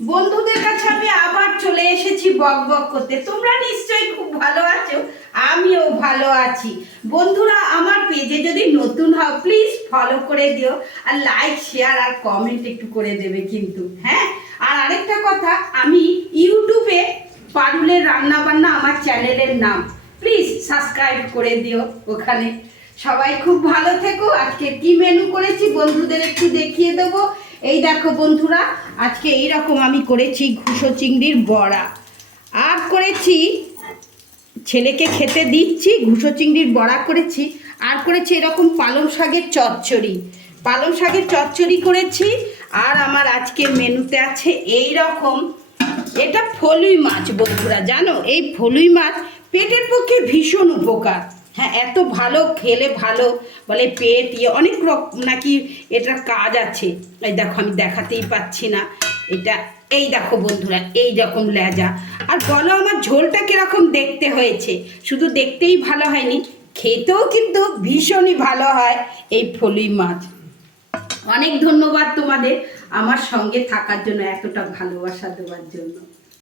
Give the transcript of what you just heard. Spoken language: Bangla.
বন্ধুদের কাছে আমি আবার চলে এসেছি বক বক করতে। তোমরা নিশ্চয়ই খুব ভালো আছো, আমিও ভালো আছি। বন্ধুরা, আমার পেজে যদি নতুন হও প্লিজ ফলো করে দিও, আর লাইক শেয়ার আর কমেন্ট একটু করে দেবে কিন্তু, হ্যাঁ। আর আরেকটা কথা, আমি ইউটিউবে পারুলের রান্না বান্না আমার চ্যানেলের নাম, প্লিজ সাবস্ক্রাইব করে দিও ওখানে। সবাই খুব ভালো থেকো। আজকে কি মেনু করেছি বন্ধুদের একটু দেখিয়ে দেবো। এই দেখো বন্ধুরা, আজকে এইরকম আমি করেছি ঘুষো চিংড়ির বড়া, আর করেছি ছেলেকে খেতে দিচ্ছি ঘুষো চিংড়ির বড়া করেছি, আর করেছি এরকম পালং শাকের চচ্চড়ি, পালং শাকের চচ্চড়ি করেছি। আর আমার আজকের মেনুতে আছে এই রকম, এটা ফলুই মাছ বন্ধুরা। জানো, এই ফলুই মাছ পেটের পক্ষে ভীষণ উপকার। হ্যাঁ, এত ভালো খেলে ভালো বলে, পেট অনেক রকম নাকি এটার কাজ আছে। এই দেখো, আমি দেখাতেই পাচ্ছি না এটা। এই দেখো বন্ধুরা, এই রকম লেজা। আর বলো আমার ঝোলটা কিরকম দেখতে হয়েছে? শুধু দেখতেই ভালো হয়নি, খেতেও কিন্তু ভীষণই ভালো হয় এই ফলুই মাছ। অনেক ধন্যবাদ তোমাদের আমার সঙ্গে থাকার জন্য, এতটা ভালোবাসা দেওয়ার জন্য।